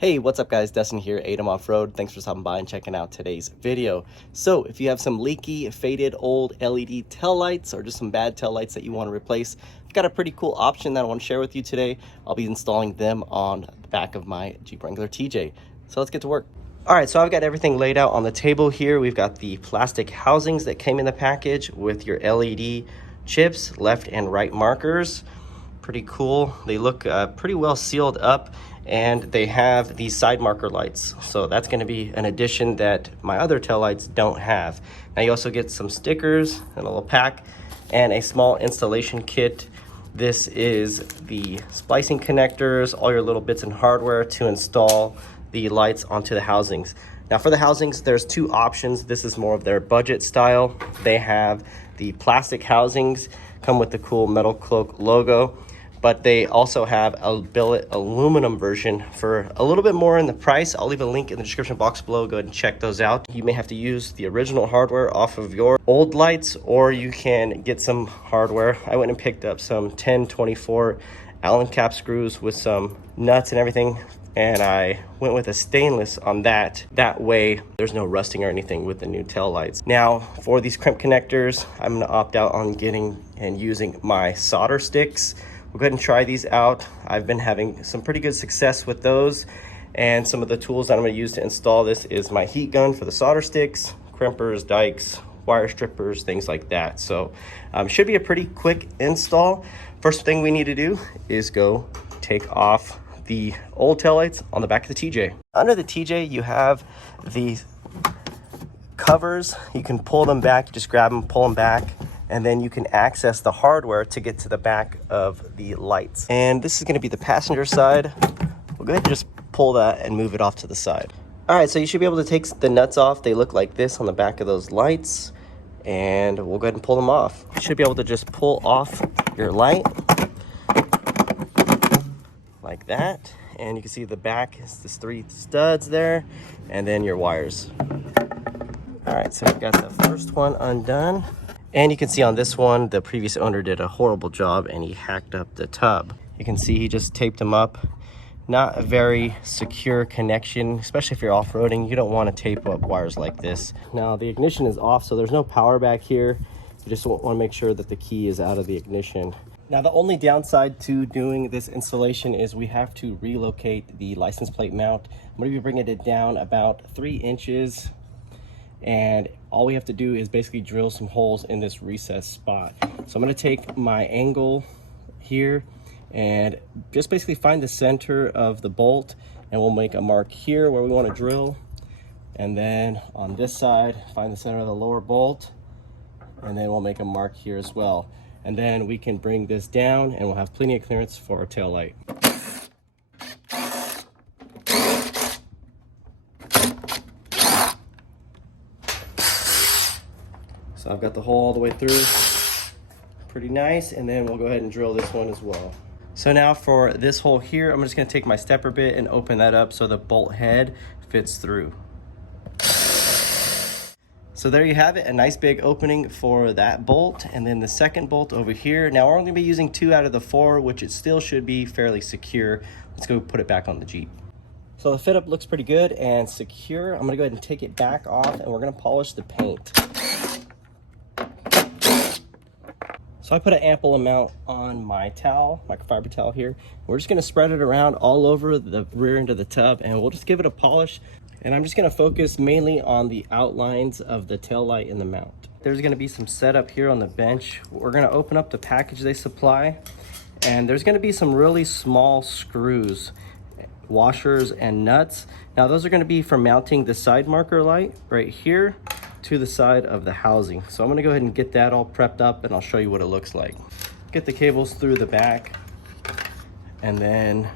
Hey, what's up guys? Dustin here, ATEM Off-Road. Thanks for stopping by and checking out today's video. So if you have some leaky, faded, old LED tail lights or just some bad tail lights that you want to replace, I've got a pretty cool option that I want to share with you today. I'll be installing them on the back of my Jeep Wrangler TJ. So let's get to work. All right, so I've got everything laid out on the table here. We've got the plastic housings that came in the package with your LED chips, left and right markers. Pretty cool. They look pretty well sealed up, and they have these side marker lights, so that's going to be an addition that my other tail lights don't have. Now you also get some stickers and a little pack and a small installation kit. This is the splicing connectors, all your little bits and hardware to install the lights onto the housings. Now for the housings, there's two options. This is more of their budget style. They have the plastic housings, come with the cool MetalCloak logo, but they also have a billet aluminum version for a little bit more in the price. I'll leave a link in the description box below. Go ahead and check those out. You may have to use the original hardware off of your old lights, or you can get some hardware. I went and picked up some 1024 Allen cap screws with some nuts and everything, and I went with a stainless on that. That way there's no rusting or anything with the new tail lights. Now for these crimp connectors, I'm gonna opt out on getting and using my solder sticks. We'll go ahead and try these out. I've been having some pretty good success with those, and some of the tools that I'm going to use to install this is my heat gun for the solder sticks, crimpers, dikes, wire strippers, things like that. So should be a pretty quick install. First thing we need to do is go take off the old taillights on the back of the TJ. Under the TJ you have these covers. You can pull them back, you just grab them, pull them back, and then you can access the hardware to get to the back of the lights. And this is gonna be the passenger side. We'll go ahead and just pull that and move it off to the side. All right, so you should be able to take the nuts off. They look like this on the back of those lights, and we'll go ahead and pull them off. You should be able to just pull off your light like that. And you can see the back is this 3 studs there, and then your wires. All right, so we've got the first one undone. And you can see on this one, the previous owner did a horrible job and he hacked up the tub. You can see he just taped them up. Not a very secure connection, especially if you're off-roading. You don't want to tape up wires like this. Now the ignition is off, so there's no power back here. You just want to make sure that the key is out of the ignition. Now the only downside to doing this installation is we have to relocate the license plate mount. I'm going to be bringing it down about 3 inches. And all we have to do is basically drill some holes in this recessed spot. So I'm going to take my angle here and just basically find the center of the bolt, and we'll make a mark here where we want to drill, and then on this side find the center of the lower bolt, and then we'll make a mark here as well, and then we can bring this down and we'll have plenty of clearance for our tail light. So I've got the hole all the way through, pretty nice, and then we'll go ahead and drill this one as well. So now for this hole here, I'm just gonna take my stepper bit and open that up so the bolt head fits through. So there you have it, a nice big opening for that bolt, and then the second bolt over here. Now we're only gonna be using 2 out of the 4, which it still should be fairly secure. Let's go put it back on the Jeep. So the fit up looks pretty good and secure. I'm gonna go ahead and take it back off, and we're gonna polish the paint. So I put an ample amount on my towel, microfiber towel here. We're just gonna spread it around all over the rear end of the tub, and we'll just give it a polish. And I'm just gonna focus mainly on the outlines of the tail light and the mount. There's gonna be some setup here on the bench. We're gonna open up the package they supply, and there's gonna be some really small screws, washers and nuts. Now those are gonna be for mounting the side marker light right here to the side of the housing. So I'm gonna go ahead and get that all prepped up, and I'll show you what it looks like. Get the cables through the back, and then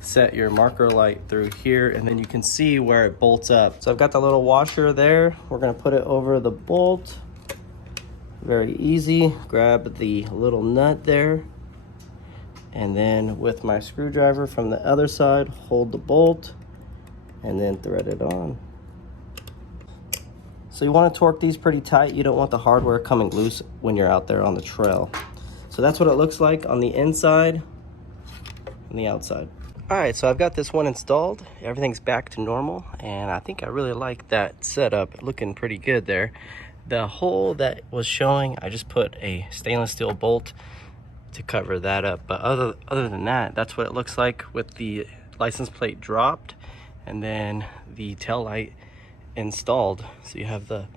set your marker light through here, and then you can see where it bolts up. So I've got the little washer there. We're gonna put it over the bolt. Very easy. Grab the little nut there, and then with my screwdriver from the other side, hold the bolt and then thread it on. So you want to torque these pretty tight. You don't want the hardware coming loose when you're out there on the trail. So that's what it looks like on the inside and the outside. All right, so I've got this one installed. Everything's back to normal, and I think I really like that setup. Looking pretty good there. The hole that was showing, I just put a stainless steel bolt to cover that up. But other than that, that's what it looks like with the license plate dropped and then the tail light installed. So you have the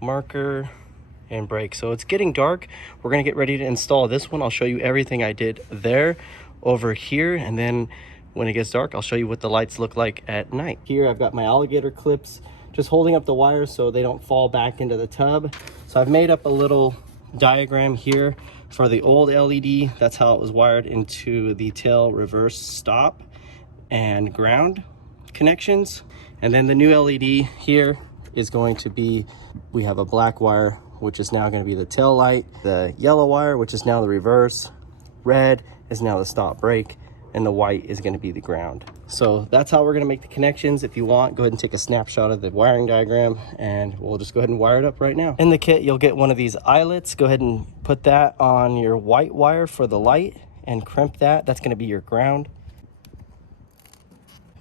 marker and brake. So it's getting dark. We're gonna get ready to install this one. I'll show you everything I did there over here, and then when it gets dark, I'll show you what the lights look like at night. Here I've got my alligator clips just holding up the wires so they don't fall back into the tub. So I've made up a little diagram here for the old LED. That's how it was wired into the tail reverse stop and ground connections. And then the new LED here is going to be, we have a black wire, which is now going to be the tail light, the yellow wire, which is now the reverse, red is now the stop brake, and the white is going to be the ground. So that's how we're going to make the connections. If you want, go ahead and take a snapshot of the wiring diagram, and we'll just go ahead and wire it up right now. In the kit, you'll get one of these eyelets. Go ahead and put that on your white wire for the light and crimp that. That's going to be your ground.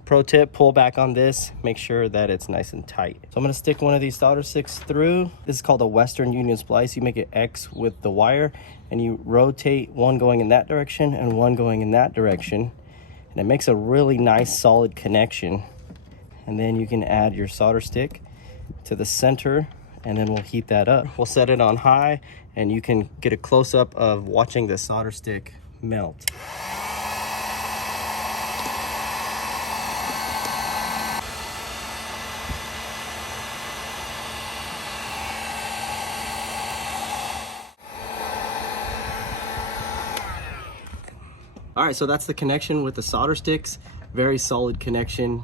Pro tip, pull back on this, make sure that it's nice and tight. So I'm gonna stick one of these solder sticks through. This is called a Western Union splice. You make an X with the wire and you rotate one going in that direction and one going in that direction. And it makes a really nice solid connection. And then you can add your solder stick to the center, and then we'll heat that up. We'll set it on high and you can get a close-up of watching the solder stick melt. All right, so that's the connection with the solder sticks. Very solid connection.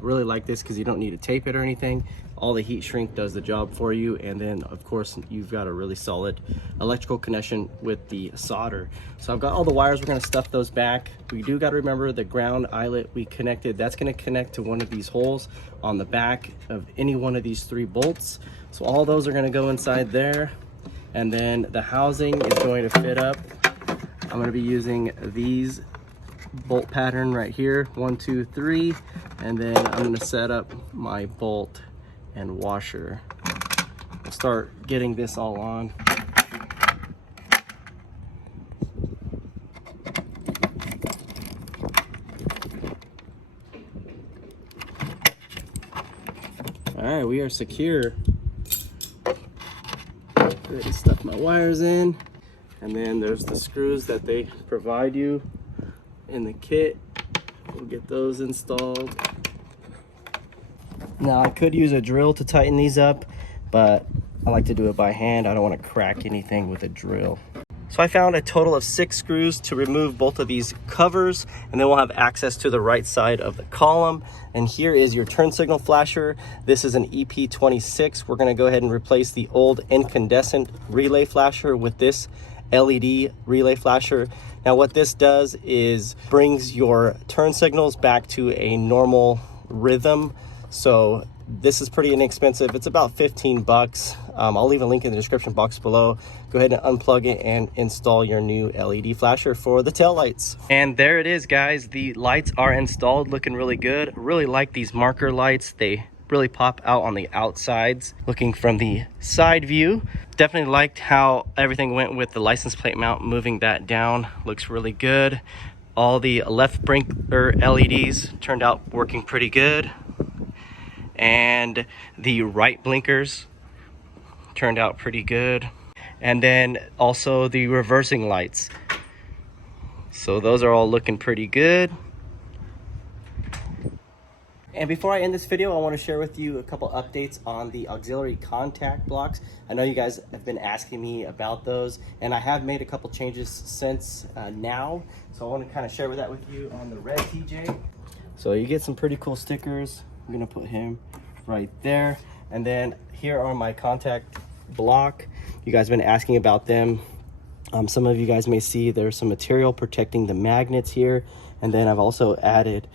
Really like this because you don't need to tape it or anything. All the heat shrink does the job for you. And then of course you've got a really solid electrical connection with the solder. So I've got all the wires, we're gonna stuff those back. We do gotta remember the ground eyelet we connected, that's gonna connect to one of these holes on the back of any one of these 3 bolts. So all those are gonna go inside there. And then the housing is going to fit up. I'm going to be using these bolt pattern right here, 1, 2, 3, and then I'm going to set up my bolt and washer. I'll start getting this all on. All right, we are secure. Ready to stuff my wires in. And then there's the screws that they provide you in the kit. We'll get those installed. Now I could use a drill to tighten these up, but I like to do it by hand. I don't want to crack anything with a drill. So I found a total of 6 screws to remove both of these covers, and then we'll have access to the right side of the column. And here is your turn signal flasher. This is an EP26. We're going to go ahead and replace the old incandescent relay flasher with this LED relay flasher. Now what this does is brings your turn signals back to a normal rhythm. So this is pretty inexpensive. It's about 15 bucks. I'll leave a link in the description box below. Go ahead and unplug it and install your new LED flasher for the tail lights. And there it is, guys. The lights are installed, looking really good. Really like these marker lights. They really pop out on the outsides. Looking from the side view, definitely liked how everything went with the license plate mount. Moving that down looks really good. All the left blinker LEDs turned out working pretty good, and the right blinkers turned out pretty good, and then also the reversing lights. So those are all looking pretty good. And before I end this video, I want to share with you a couple updates on the auxiliary contact blocks. I know you guys have been asking me about those, and I have made a couple changes since now. So I want to kind of share that with you on the red TJ. So you get some pretty cool stickers. I'm going to put him right there. And then here are my contact block. You guys have been asking about them. Some of you guys may see there's some material protecting the magnets here. And then I've also added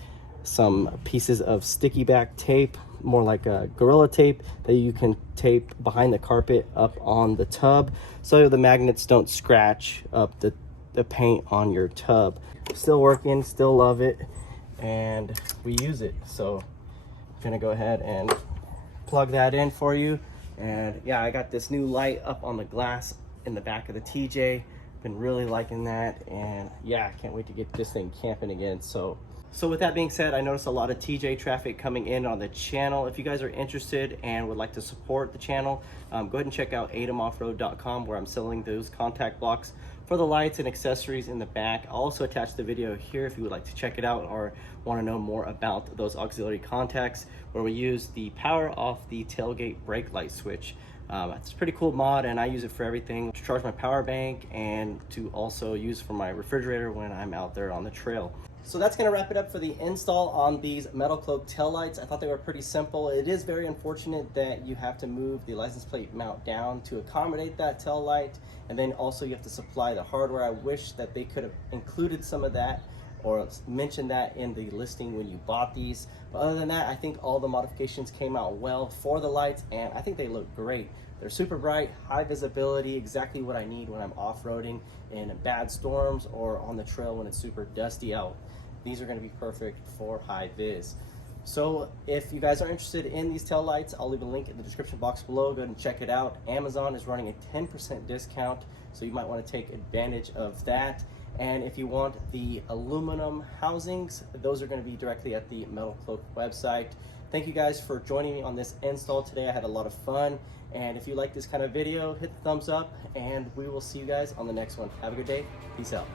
some pieces of sticky back tape, more like a Gorilla Tape, that you can tape behind the carpet up on the tub so the magnets don't scratch up the paint on your tub. Still working, still love it. and we use it. So I'm gonna go ahead and plug that in for you. And yeah, I got this new light up on the glass in the back of the TJ. Been really liking that, and yeah, I can't wait to get this thing camping again. So with that being said, I noticed a lot of TJ traffic coming in on the channel. If you guys are interested and would like to support the channel, go ahead and check out ATEMOffroad.com, where I'm selling those contact blocks for the lights and accessories in the back. I'll also attach the video here if you would like to check it out or want to know more about those auxiliary contacts, where we use the power off the tailgate brake light switch. It's a pretty cool mod, and I use it for everything, to charge my power bank and to also use for my refrigerator when I'm out there on the trail. So that's going to wrap it up for the install on these MetalCloak taillights. I thought they were pretty simple. It is very unfortunate that you have to move the license plate mount down to accommodate that tail light, and then also you have to supply the hardware. I wish that they could have included some of that or mentioned that in the listing when you bought these. But other than that, I think all the modifications came out well for the lights, and I think they look great. They're super bright, high visibility, exactly what I need when I'm off-roading in bad storms or on the trail when it's super dusty out. These are going to be perfect for high vis. So if you guys are interested in these tail lights, I'll leave a link in the description box below. Go ahead and check it out. Amazon is running a 10% discount, so you might want to take advantage of that. And if you want the aluminum housings, those are going to be directly at the MetalCloak website. Thank you guys for joining me on this install today. I had a lot of fun. And if you like this kind of video, hit the thumbs up, and we will see you guys on the next one. Have a good day. Peace out.